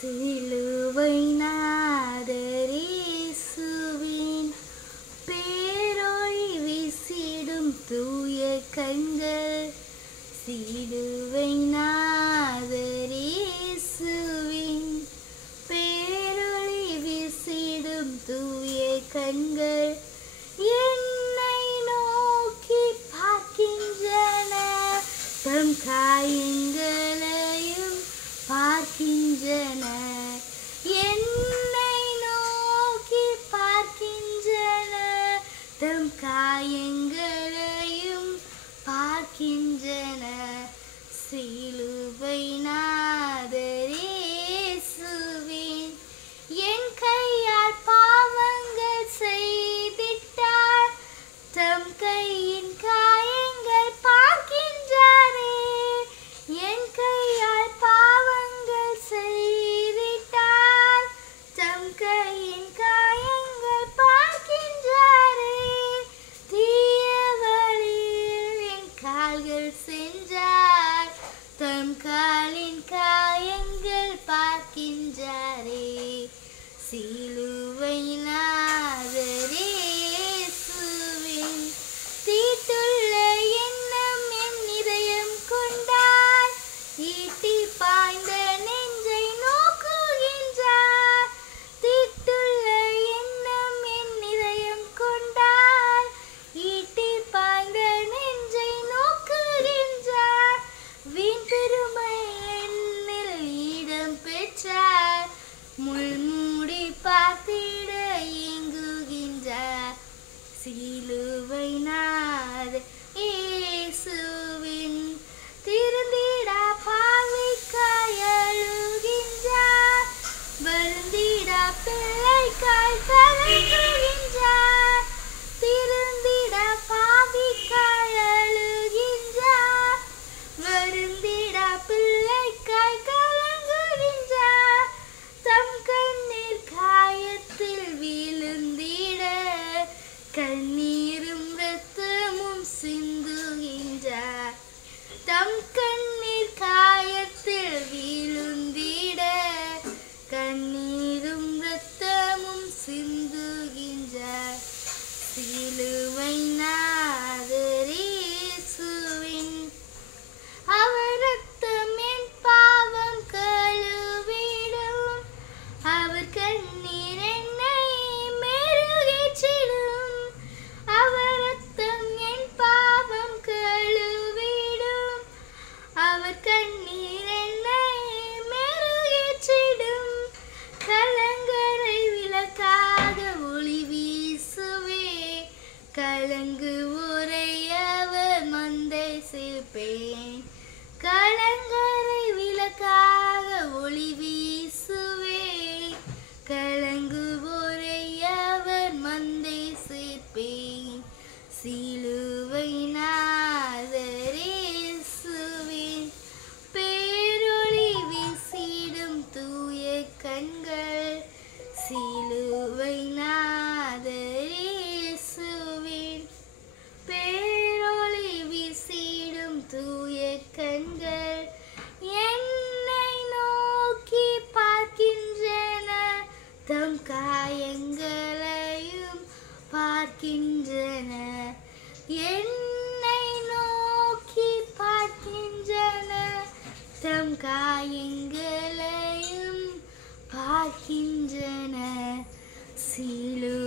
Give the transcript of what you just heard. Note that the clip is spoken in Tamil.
சிலுவை நாதர் இயேசுவின் பேரொளி வீசிடும் தூய கண்கள். சிலுவை நாதர் இயேசுவின் பேரொளி வீசிடும் தூய கண்கள் என்னை நோக்கி பார்க்கின்றன, தம் காயங்களையும் பார்க்கின்றன. என்னை நோக்கி பார்க்கின்றன, தம் காயங்களையும் பார்க்கின்றன. சிலுவை நாதர் இயேசுவின் என் கையால் பாவங்கள் செய்திட்டார், தம் கையின் காயங்கள் பார்க்கின்றாரே. என் கையால் பாவங்கள் செய்திட்டார், தம் கையின் காயங்கள் பார்க்கின்றாரே. தீய வழியில் என் கால்கள் சென்றார், தம் காலின் காயங்கள் பார்க்கின்றாரே. சிலுவை நாதர் இயேசுவின் தீட்டுள்ள எண்ணம் என் இதயம் கொண்டார், ஈட்டி பாய்ந்த நெஞ்சை நோக்குகின்றார். தீட்டுள்ள எண்ணம் என் இதயம் கொண்டார், ஈட்டி பாய்ந்த நெஞ்சை நோக்குகின்றார். வீண் பெருமை என்னில் இடம் பெற்றார், முள்மூடி பார்த்திட ஏங்குகின்றார். சிலுவை நாதர் இயேசுவின் திருந்திடா பாவிக்காய் அழுகின்றார், வருந்திடா பிள்ளைக்காய் கலங்குகின்றார். திருந்திடா பாவிக்காய் அழுகின்றார், வருந்திடா பிள்ளைக்காய் கலங்குகின்றார். தம் கண்ணீர் காயத்தில் விழுந்திட கண்ணீரும் இரத்தமும் சிந்துகின்றார். தம் கண்ணீர் காயத்தில் விழுந்திட கண்ணீரும் இரத்தமும் சிந்துகின்றார். சிலுவை நாதர் இயேசுவின் அவர் இரத்தம் என் பாவம் கழுவிடும், அவர் கண்ணீர் என்னை மெருகேற்றிடும். அவர் இரத்தம் என் பாவம் கழுவிடும், அவர் கண்ணீர் என்னை மெருகேற்றிடும். கலங்கரை விளக்காக ஒளி வீசுவே, கலங்கு உரை அவர் மந்தை சேர்ப்பேன். கலங்கரை விளக்காக ஒளி வீசுவே, கலங்கு உரை அவர் மந்தை சேர்ப்பேன். சிலுவை நாதர் இயேசுவின் பேரொளி வீசிடும் தூய கண்கள். சிலுவை நாதர் இயேசுவின் பேரொளி வீசிடும் தூய கண்கள் என்னை நோக்கி பார்க்கின்றன, தம் காயங்களையும் பார்க்கின்றன. என்னை நோக்கி பார்க்கின்றன, தம் காயங்களையும் பார்க்கின்றன. சிலுவை